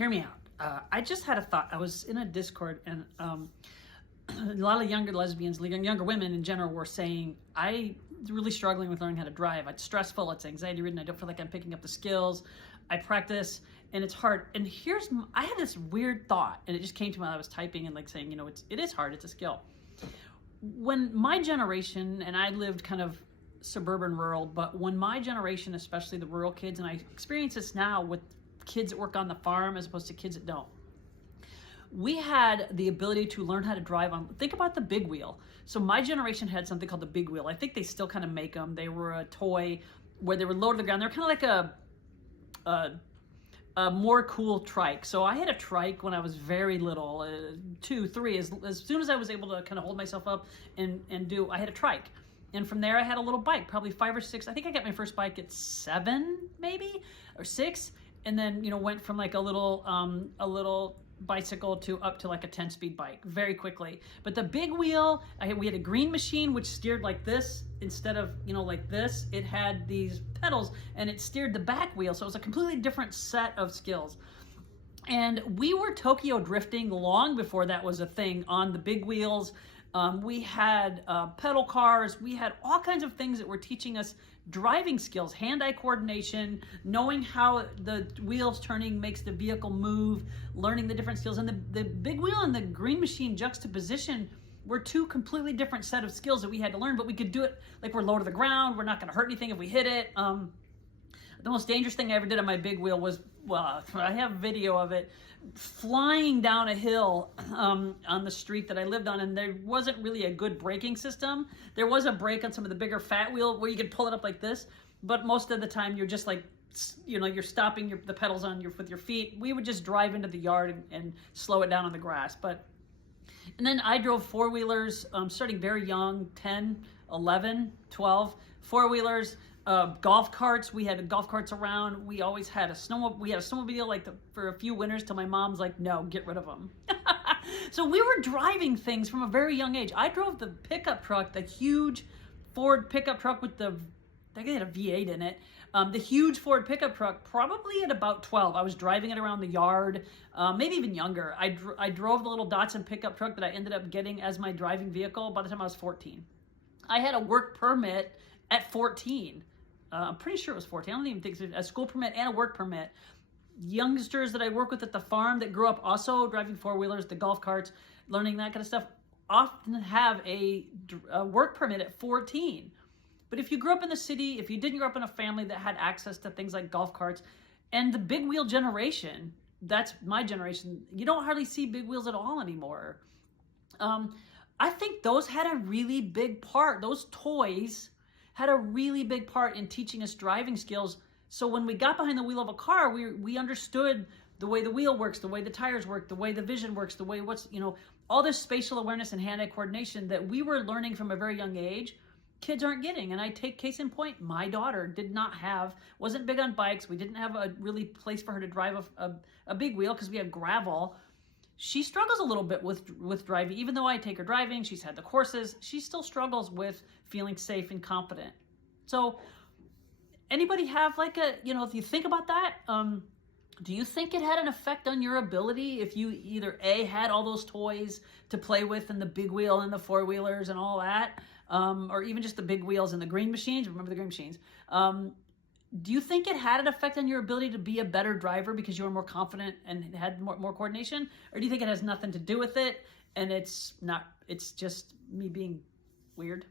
hear me out. I just had a thought. I was in a Discord, and a lot of younger lesbians, younger women in general, were saying, I'm really struggling with learning how to drive. It's stressful, it's anxiety ridden, I don't feel like I'm picking up the skills. I practice and it's hard. And I had this weird thought, and it just came to me while I was typing and like saying, it is hard, it's a skill. When my generation, and I lived kind of suburban rural, but when my generation, especially the rural kids, and I experience this now with kids that work on the farm as opposed to kids that don't, we had the ability to learn how to drive on, think about the big wheel. So my generation had something called the big wheel. I think they still kind of make them. They were a toy where they were low to the ground. They're kind of like a more cool trike. So I had a trike when I was very little, 2, 3, as soon as I was able to kind of hold myself up and I had a trike. And from there I had a little bike, probably 5 or 6. I think I got my first bike at 7 maybe, or 6. And then, went from like a little bicycle up to like a 10-speed bike very quickly. But the big wheel, we had a green machine which steered like this instead of like this. It had these pedals and it steered the back wheel, so it was a completely different set of skills. And we were Tokyo drifting long before that was a thing on the big wheels. We had pedal cars. We had all kinds of things that were teaching us driving skills, hand-eye coordination, knowing how the wheels turning makes the vehicle move, learning the different skills. And the big wheel and the green machine juxtaposition were 2 completely different set of skills that we had to learn, but we could do it like we're low to the ground. We're not going to hurt anything if we hit it. The most dangerous thing I ever did on my big wheel was, well, I have video of it, flying down a hill on the street that I lived on, and there wasn't really a good braking system. There was a brake on some of the bigger fat wheel where you could pull it up like this, but most of the time you're just like, you're stopping the pedals with your feet. We would just drive into the yard and slow it down on the grass. And then I drove 4-wheelers starting very young, 10, 11, 12, 4-wheelers. Golf carts. We had golf carts around. We always had a snowmobile for a few winters till my mom's like, no, get rid of them. So we were driving things from a very young age. I drove the pickup truck, the huge Ford pickup truck with I think it had a V8 in it. The huge Ford pickup truck, probably at about 12. I was driving it around the yard, maybe even younger. I drove the little Datsun pickup truck that I ended up getting as my driving vehicle by the time I was 14. I had a work permit at 14. I'm pretty sure it was 14. I don't even think so. A school permit and a work permit. Youngsters that I work with at the farm that grew up also driving 4-wheelers, the golf carts, learning that kind of stuff, often have a work permit at 14. But if you grew up in the city, if you didn't grow up in a family that had access to things like golf carts, and the big wheel generation, that's my generation, you don't hardly see big wheels at all anymore. I think those had a really big part. Those toys had a really big part in teaching us driving skills. So when we got behind the wheel of a car, we understood the way the wheel works, the way the tires work, the way the vision works, the way all this spatial awareness and hand-eye coordination that we were learning from a very young age, kids aren't getting. And I take case in point, my daughter wasn't big on bikes. We didn't have a really place for her to drive a big wheel because we had gravel. She struggles a little bit with driving. Even though I take her driving, she's had the courses, she still struggles with feeling safe and confident. So anybody have if you think about that, do you think it had an effect on your ability if you either A, had all those toys to play with and the big wheel and the 4-wheelers and all that, or even just the big wheels and the green machines? Remember the green machines. Do you think it had an effect on your ability to be a better driver because you were more confident and had more coordination? Or do you think it has nothing to do with it and it's just me being weird?